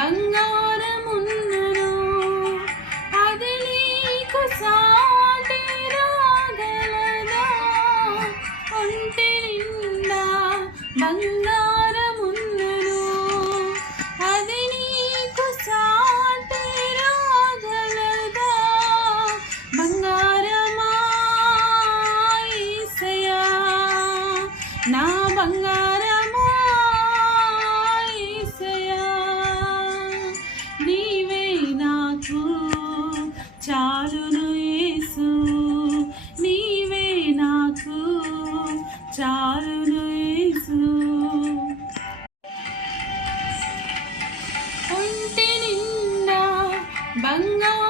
బంగారమున్నను అది నీకు సాటి రాగలదా ఒంటి నిండా బంగారమున్నను అది నీకు సాటి రాగలదా బంగారమా యేసయ్యా నా బంగారమా యేసయ్యా నీవే నాకు చాలును యేసు నీవే నాకు చాలును యేసు ఒంటి నిండా బంగారు